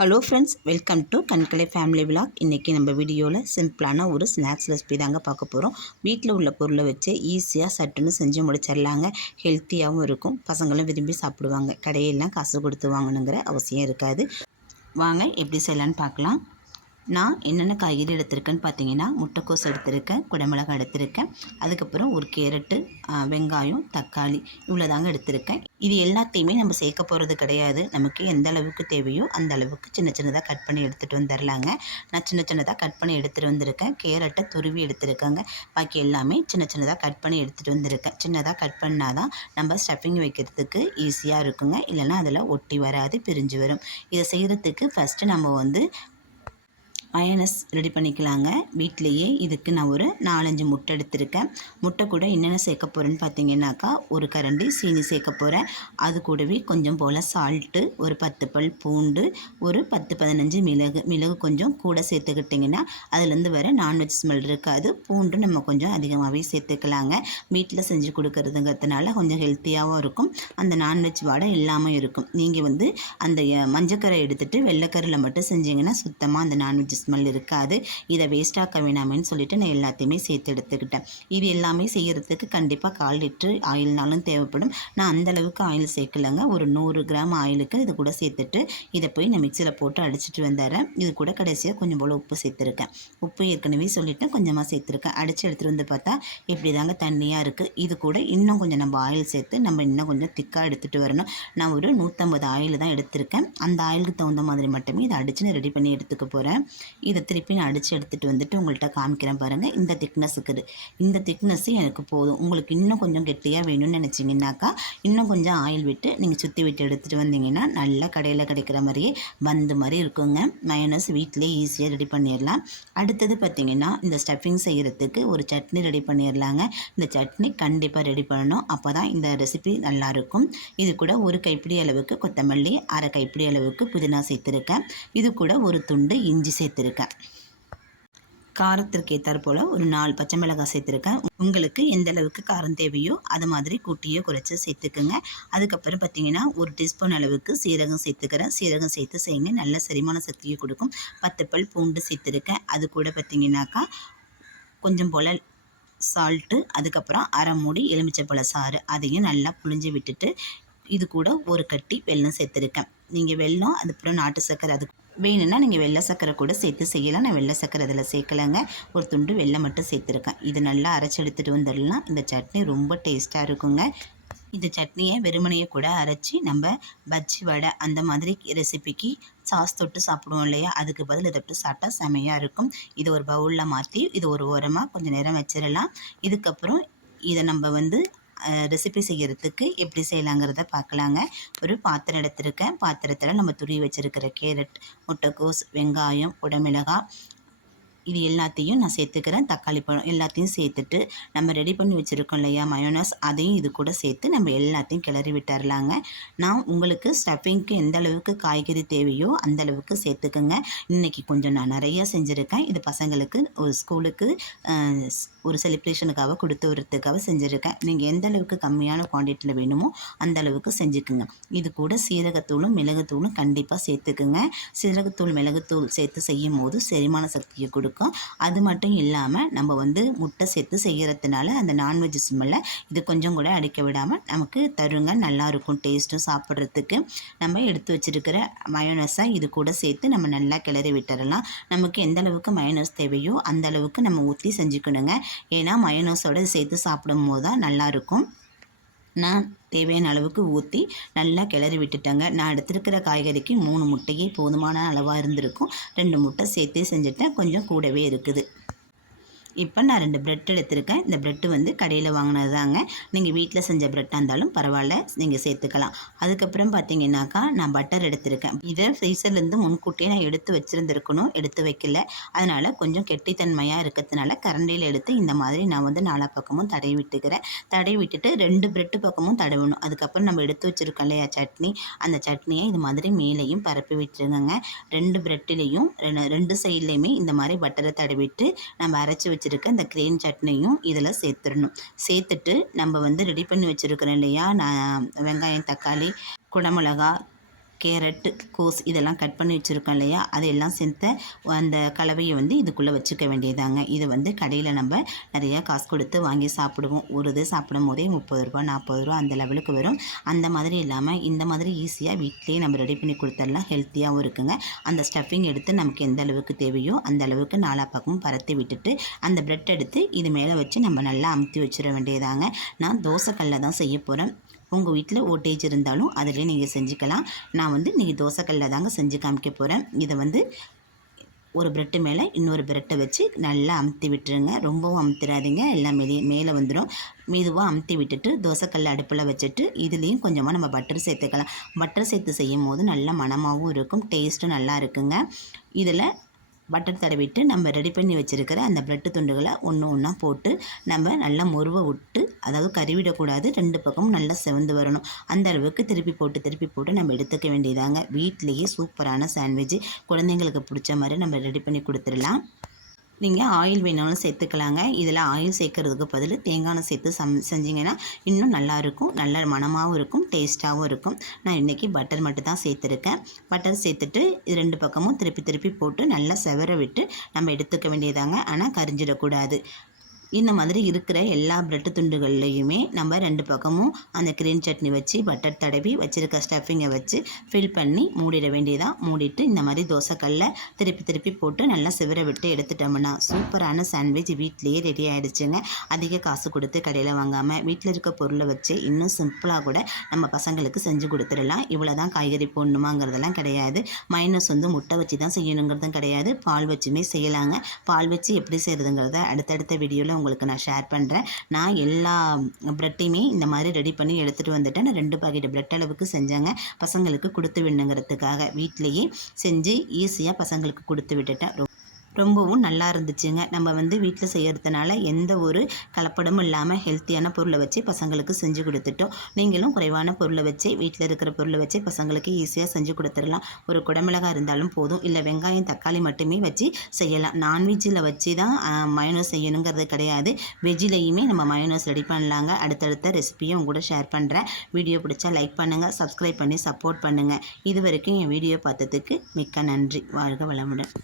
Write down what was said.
Hello friends, welcome to கண்கலை family vlog. இன்றைக்கி நம்ம வீடியோவில் சிம்பிளான ஒரு ஸ்நாக்ஸ் ரெசிபி தாங்க பார்க்க போகிறோம். வீட்டில் உள்ள பொருளை வச்சு ஈஸியாக சட்டுன்னு செஞ்சு முடிச்சிடலாங்க. ஹெல்த்தியாகவும் இருக்கும், பசங்களும் விரும்பி சாப்பிடுவாங்க. கடையெல்லாம் காசு கொடுத்து வாங்கணுங்கிற அவசியம் இருக்காது. வாங்க எப்படி செய்யலான்னு பார்க்கலாம். நான் என்னென்ன காய்கறி எடுத்திருக்கேன்னு பார்த்தீங்கன்னா, முட்டைக்கோஸ் எடுத்திருக்கேன், குடமிளகாய் எடுத்திருக்கேன், அதுக்கப்புறம் ஒரு கேரட்டு, வெங்காயம், தக்காளி, இவ்வளோ தாங்க எடுத்திருக்கேன். இது எல்லாத்தையுமே நம்ம சேர்க்க போகிறது கிடையாது. நமக்கு எந்த அளவுக்கு தேவையோ அந்த அளவுக்கு சின்ன சின்னதாக கட் பண்ணி எடுத்துகிட்டு வந்துடலாங்க. நான் சின்ன சின்னதாக கட் பண்ணி எடுத்துகிட்டு வந்திருக்கேன். கேரட்டை துருவி எடுத்துருக்கேங்க. பாக்கி எல்லாமே சின்ன சின்னதாக கட் பண்ணி எடுத்துகிட்டு வந்திருக்கேன். சின்னதாக கட் பண்ணால் தான் நம்ம ஸ்டஃபிங் வைக்கிறதுக்கு ஈஸியாக இருக்குங்க. இல்லைன்னா அதில் ஒட்டி வராது, பிரிஞ்சு வரும். இதை செய்கிறதுக்கு ஃபஸ்ட்டு நம்ம மயோனஸ் ரெடி பண்ணிக்கலாங்க. வீட்டிலையே இதுக்கு நான் ஒரு 4-5 முட்டை எடுத்திருக்கேன். முட்டை கூட என்னென்ன சேர்க்க போகிறேன்னு பார்த்தீங்கன்னாக்கா, ஒரு கரண்டி சீனி சேர்க்க போகிறேன். அது கூடவே கொஞ்சம் போல் சால்ட்டு, ஒரு 10 பல் பூண்டு, ஒரு 10-15 மிளகு கொஞ்சம் கூட சேர்த்துக்கிட்டிங்கன்னா அதுலேருந்து வர நான்வெஜ் ஸ்மெல் இருக்காது. பூண்டு நம்ம கொஞ்சம் அதிகமாகவே சேர்த்துக்கலாங்க. வீட்டில் செஞ்சு கொடுக்கறதுங்கிறதுனால கொஞ்சம் ஹெல்த்தியாகவும் இருக்கும், அந்த நான்வெஜ் வாடை இல்லாமல் இருக்கும். நீங்கள் அந்த மஞ்சக்கரை எடுத்துகிட்டு வெள்ளைக்கரில் மட்டும் செஞ்சிங்கன்னா சுத்தமாக அந்த நான்வெஜ் ஸ்மெல் இருக்காது. இதை வேஸ்ட்டாக்க வேணாமேன்னு சொல்லிட்டு நான் எல்லாத்தையுமே சேர்த்து எடுத்துக்கிட்டேன். இது எல்லாமே செய்கிறதுக்கு கண்டிப்பாக 1/4 லிட்டர் ஆயில்னாலும் தேவைப்படும். நான் அந்தளவுக்கு ஆயில் சேர்க்கலைங்க. ஒரு 100 கிராம் ஆயிலுக்கு இது கூட சேர்த்துட்டு இதை போய் நான் மிக்சியில் போட்டு அடிச்சுட்டு வந்துடுறேன். இது கூட கடைசியாக கொஞ்சம் போல் உப்பு சேர்த்துருக்கேன். உப்பு ஏற்கனவே சொல்லிவிட்டு கொஞ்சமாக சேர்த்துருக்கேன். அடித்து எடுத்துகிட்டு வந்து பார்த்தா இப்படி தாங்க தண்ணியாக இருக்குது. இது கூட இன்னும் கொஞ்சம் நம்ம ஆயில் சேர்த்து நம்ம இன்னும் கொஞ்சம் திக்காக எடுத்துகிட்டு வரணும். நான் ஒரு 150 ஆயில் தான் எடுத்திருக்கேன். அந்த ஆயிலுக்கு தகுந்த மாதிரி மட்டுமே இதை அடித்து நான் ரெடி பண்ணி எடுத்துக்க போகிறேன். இதை திருப்பி நான் அடித்து எடுத்துகிட்டு வந்துட்டு உங்கள்கிட்ட காமிக்கிறேன் பாருங்கள். இந்த திக்னஸுக்கு இந்த திக்னஸ்ஸு எனக்கு போதும். உங்களுக்கு இன்னும் கொஞ்சம் கெட்டியாக வேணும்னு நினச்சிங்கன்னாக்கா இன்னும் கொஞ்சம் ஆயில் விட்டு நீங்கள் சுற்றி விட்டு எடுத்துகிட்டு வந்தீங்கன்னா நல்லா கடையில் கிடைக்கிற மாதிரியே பந்து மாதிரி இருக்குங்க. மயோனஸ் வீட்டிலே ஈஸியாக ரெடி பண்ணிடலாம். அடுத்தது பார்த்திங்கன்னா, இந்த ஸ்டஃபிங் செய்கிறதுக்கு ஒரு சட்னி ரெடி பண்ணிடலாங்க. இந்த சட்னி கண்டிப்பாக ரெடி பண்ணணும், அப்போ தான் இந்த ரெசிபி நல்லாயிருக்கும். இது கூட ஒரு கைப்பிடி அளவுக்கு கொத்தமல்லி, அரை கைப்பிடி அளவுக்கு புதினா சேர்த்துருக்கேன். இது கூட ஒரு துண்டு இஞ்சி சேர்த்துருக்கேன். காரத்திற்கு ஏற்றாற் போல் ஒரு 4 பச்சை மிளகாய் சேர்த்துருக்கேன். உங்களுக்கு எந்த அளவுக்கு காரம் தேவையோ அது மாதிரி கூட்டியோ குறைச்சி சேர்த்துக்குங்க. அதுக்கப்புறம் பார்த்திங்கன்னா, ஒரு டீஸ்பூன் அளவுக்கு சீரகம் சேர்த்துக்கிறேன். சீரகம் சேர்த்து செய்யுங்க, நல்ல செரிமான சக்தியை கொடுக்கும். 10 பல் பூண்டு சேர்த்துருக்கேன். அது கூட பார்த்திங்கனாக்கா கொஞ்சம் போல் சால்ட்டு, அதுக்கப்புறம் அரை மூடி எலுமிச்சைப்பழ சாறு, அதையும் நல்லா புழிஞ்சு விட்டுட்டு இது கூட ஒரு கட்டி வெல்லம் சேர்த்துருக்கேன். நீங்கள் வெல்லம், அதுக்கப்புறம் நாட்டு சர்க்கரை, அது வேணும்னா நீங்கள் வெள்ளை சர்க்கரை கூட சேர்த்து செய்யலாம். நான் வெள்ளை சர்க்கரை அதில் சேர்க்கலைங்க. ஒரு துண்டு வெல்லம் மட்டும் சேர்த்துருக்கேன். இது நல்லா அரைச்சி எடுத்துகிட்டு வந்துடலாம். இந்த சட்னி ரொம்ப டேஸ்ட்டாக இருக்குங்க. இந்த சட்னியை வெறுமனையை கூட அரைச்சி நம்ம பஜ்ஜி வடை அந்த மாதிரி ரெசிபிக்கு சாஸ் தொட்டு சாப்பிடுவோம் இல்லையா, அதுக்கு பதில் இதை தொட்டு சாப்பிட்டா செமையாக இருக்கும். இதை ஒரு பவுலில் மாற்றி இது ஒரு ஓரமாக கொஞ்சம் நேரம் வச்சிடலாம். இதுக்கப்புறம் இதை நம்ம ரெசிபி செய்கிறதுக்கு எப்படி செய்யலாங்கிறத பார்க்கலாங்க. ஒரு பாத்திரம் எடுத்திருக்கேன். பாத்திரத்தில் நம்ம துருவி வச்சுருக்கிற கேரட், முட்டைக்கோஸ், வெங்காயம், குடமிளகாய், இது எல்லாத்தையும் நான் சேர்த்துக்கிறேன். தக்காளி பழம் எல்லாத்தையும் சேர்த்துட்டு நம்ம ரெடி பண்ணி வச்சுருக்கோம் இல்லையா மயோனஸ், அதையும் இது கூட சேர்த்து நம்ம எல்லாத்தையும் கிளறி விட்டுறலாங்க. நான் உங்களுக்கு ஸ்டஃபிங்க்கு எந்த அளவுக்கு காய்கறி தேவையோ அந்த அளவுக்கு சேர்த்துக்குங்க. இன்றைக்கி கொஞ்சம் நான் நிறையா செஞ்சுருக்கேன். இது பசங்களுக்கு ஒரு ஸ்கூலுக்கு ஒரு செலிப்ரேஷனுக்காக கொடுத்து வரத்துக்காக செஞ்சுருக்கேன். நீங்கள் எந்த அளவுக்கு கம்மியான குவான்டிட்டியில் வேணுமோ அந்த அளவுக்கு செஞ்சுக்குங்க. இது கூட சீரகத்தூளும் மிளகுத்தூளும் கண்டிப்பாக சேர்த்துக்குங்க. சீரகத்தூள் மிளகுத்தூள் சேர்த்து செய்யும் போது செரிமான சக்தியை கொடுக்கும். அது மட்டும் இல்லாமல் நம்ம முட்டை சேர்த்து செய்கிறதுனால அந்த நான்வெஜ் ஸ்மெல்லை இது கொஞ்சம் கூட அடிக்க விடாமல் நமக்கு தருங்க. நல்லாயிருக்கும் டேஸ்ட்டும் சாப்பிட்றதுக்கு. நம்ம எடுத்து வச்சுருக்கிற மயோனஸை இது கூட சேர்த்து நம்ம நல்லா கிளறி விட்டுறலாம். நமக்கு எந்த அளவுக்கு மயோனஸ் தேவையோ அந்த அளவுக்கு நம்ம ஊற்றி செஞ்சுக்கணுங்க. ஏன்னா மயோனஸோடு சேர்த்து சாப்பிடும் போது தான் நல்லாயிருக்கும். நான் தேவையான அளவுக்கு ஊற்றி நல்லா கிளறி விட்டுட்டேங்க. நான் எடுத்துருக்கிற காய்கறிக்கு 3 முட்டையே போதுமான அளவாக இருந்திருக்கும். 2 முட்டை சேர்த்தே செஞ்சுட்டேன், கொஞ்சம் கூடவே இருக்குது. இப்போ நான் 2 ப்ரெட் எடுத்திருக்கேன். இந்த ப்ரெட்டு கடையில் வாங்கினது தாங்க. நீங்கள் வீட்டில் செஞ்ச ப்ரெட்டாக இருந்தாலும் பரவாயில்ல, நீங்கள் சேர்த்துக்கலாம். அதுக்கப்புறம் பார்த்தீங்கன்னாக்கா நான் பட்டர் எடுத்திருக்கேன். இதை ஃப்ரீசர்லேருந்து முன்கூட்டியே நான் எடுத்து வச்சுருந்துருக்கணும், எடுத்து வைக்கல. அதனால் கொஞ்சம் கெட்டித்தன்மையாக இருக்கிறதுனால கரண்டியில் எடுத்து இந்த மாதிரி நான் 4 பக்கமும் தடவி விட்டுக்கிறேன். தடவி விட்டுட்டு 2 ப்ரெட்டு பக்கமும் தடவணும். அதுக்கப்புறம் நம்ம எடுத்து வச்சுருக்கோம் இல்லையா சட்னி, அந்த சட்னியை இது மாதிரி மேலேயும் பரப்பி விட்டுருங்க. 2 ப்ரெட்டிலையும் 2 சைட்லேயுமே இந்த மாதிரி பட்டரை தடவிட்டு நம்ம அரைச்சி வச்சு இந்த கிரீன் சட்னியும் இதில் சேர்த்துடணும். சேர்த்துட்டு நம்ம ரெடி பண்ணி வச்சுருக்கிறோம் இல்லையா, நான் வெங்காயம், தக்காளி, குடமிளகா, கேரட்டு, கோஸ் இதெல்லாம் கட் பண்ணி வச்சுருக்கோம் இல்லையா, அதையெல்லாம் சேர்த்த அந்த கலவையை வந்து இதுக்குள்ளே வச்சுக்க வேண்டியதாங்க. இது வந்து கடையில் நம்ம நிறையா காசு கொடுத்து வாங்கி சாப்பிடுவோம். ஒரு இது சாப்பிடும் போதே ரூ. 30 40 அந்த லெவலுக்கு வரும். அந்த மாதிரி இல்லாமல் இந்த மாதிரி ஈஸியாக வீட்டிலேயே நம்ம ரெடி பண்ணி கொடுத்துடலாம். ஹெல்த்தியாகவும் இருக்குங்க. அந்த ஸ்டஃபிங் எடுத்து நமக்கு எந்த அளவுக்கு தேவையோ அந்த அளவுக்கு நாலா பக்கமும் பரத்தி விட்டுட்டு அந்த பிரெட் எடுத்து இது மேலே வச்சு நம்ம நல்லா அமுத்தி வச்சிட வேண்டியதாங்க. நான் தோசைக்கல்ல தான் செய்ய போகிறேன். உங்கள் வீட்டில் ஓட்டேஜ் இருந்தாலும் அதிலே நீங்கள் செஞ்சுக்கலாம். நான் வந்து இன்றைக்கி தோசைக்கல்ல தாங்க செஞ்சு காமிக்க போகிறேன். இதை வந்து ஒரு பிரெட்டு மேலே இன்னொரு பிரெட்டை வச்சு நல்லா அமுத்தி விட்டுருங்க. ரொம்பவும் அமுத்திடாதீங்க, எல்லாம் மேலே வந்துடும். மெதுவாக அமுத்தி விட்டுட்டு தோசைக்கல்ல அடுப்பில் வச்சுட்டு இதுலேயும் கொஞ்சமாக நம்ம பட்டர் சேர்த்துக்கலாம். பட்டர் சேர்த்து செய்யும் போது நல்ல மணமாகவும் இருக்கும், டேஸ்ட்டும் நல்லா இருக்குங்க. இதில் பட்டர் தடவிட்டு நம்ம ரெடி பண்ணி வச்சுருக்கிற அந்த பிரெட்டு துண்டுகளை ஒன்று ஒன்றா போட்டு நம்ம நல்லா முருவை விட்டு, அதாவது கறிவிடக்கூடாது, 2 பக்கமும் நல்லா செவந்து வரணும். அந்த அளவுக்கு திருப்பி போட்டு நம்ம எடுத்துக்க வேண்டியதாங்க. வீட்டிலேயே சூப்பரான சாண்ட்விட்ச் குழந்தைங்களுக்கு பிடிச்ச மாதிரி நம்ம ரெடி பண்ணி கொடுத்துடலாம். நீங்கள் ஆயில் வேணாலும் சேர்த்துக்கலாங்க. இதில் ஆயில் சேர்க்கறதுக்கு பதில் தேங்காய் எண்ணெய் சேர்த்து செஞ்சிங்கன்னா இன்னும் நல்லாயிருக்கும், நல்ல மணமாகவும் இருக்கும், டேஸ்ட்டாகவும் இருக்கும். நான் இன்றைக்கி பட்டர் மட்டும் தான் சேர்த்துருக்கேன். பட்டர் சேர்த்துட்டு 2 பக்கமும் திருப்பி போட்டு நல்லா செவர விட்டு நம்ம எடுத்துக்க வேண்டியதாங்க. ஆனால் கரிஞ்சிடக்கூடாது. இந்த மாதிரி இருக்கிற எல்லா பிரெட்டு துண்டுகள்லையுமே நம்ம 2 பக்கமும் அந்த கிரீன் சட்னி வச்சு பட்டர் தடவி வச்சுருக்க ஸ்டஃபிங்கை வச்சு ஃபில் பண்ணி மூடிட வேண்டியதான். மூடிட்டு இந்த மாதிரி தோசைக்கல்ல திருப்பி போட்டு நல்லா சிவர விட்டு எடுத்துட்டோம்னா சூப்பரான சாண்ட்விச் வீட்டிலேயே ரெடி ஆகிடுச்சுங்க. அதிக காசு கொடுத்து கடையில் வாங்காமல் வீட்டில் இருக்க பொருளை வச்சு இன்னும் சிம்பிளாக கூட நம்ம பசங்களுக்கு செஞ்சு கொடுத்துடலாம். இவ்வளோ தான் காய்கறி போடணுமாங்கிறதெல்லாம் கிடையாது. மைனஸ் வந்து முட்டை வச்சு தான் செய்யணுங்கிறதும் கிடையாது, பால் வச்சுமே செய்யலாங்க. பால் வச்சு எப்படி செய்கிறதுங்கிறத அடுத்தடுத்த வீடியோவில் உங்களுக்கு நான் ஷேர் பண்ணுறேன். நான் எல்லா ப்ரெட்டையுமே இந்த மாதிரி ரெடி பண்ணி எடுத்துகிட்டு வந்துட்டேன். நான் 2 பாக்கெட் ப்ரெட் அளவுக்கு செஞ்சேங்க. பசங்களுக்கு கொடுத்து விடணுங்கிறதுக்காக வீட்டிலையே செஞ்சு ஈஸியாக பசங்களுக்கு கொடுத்து விட்டுட்டேன். ரொம்பவும் நல்லா இருந்துச்சுங்க. நம்ம வந்து வீட்டில் செய்கிறதுனால எந்த ஒரு கலப்படமும் இல்லாமல் ஹெல்த்தியான பொருளை வச்சு பசங்களுக்கு செஞ்சு கொடுத்துட்டோம். நீங்களும் குறைவான பொருளை வச்சு வீட்டில் இருக்கிற பொருளை வச்சு பசங்களுக்கு ஈஸியாக செஞ்சு கொடுத்துடலாம். ஒரு குடமிளகாய் இருந்தாலும் போதும், இல்லை வெங்காயம் தக்காளி மட்டுமே வச்சு செய்யலாம். நான்வெஜ்ஜில் வச்சு தான் மயோனஸ் செய்யணுங்கிறது கிடையாது, வெஜ்ஜிலையுமே நம்ம மயோனஸ் ரெடி பண்ணலாங்க. அடுத்தடுத்த ரெசிபியும் உங்க கூட ஷேர் பண்ணுறேன். வீடியோ பிடிச்சா லைக் பண்ணுங்கள், சப்ஸ்கிரைப் பண்ணி சப்போர்ட் பண்ணுங்கள். இது வரைக்கும் என் வீடியோ பார்த்ததுக்கு மிக்க நன்றி. வாழ்க வளமுடன்.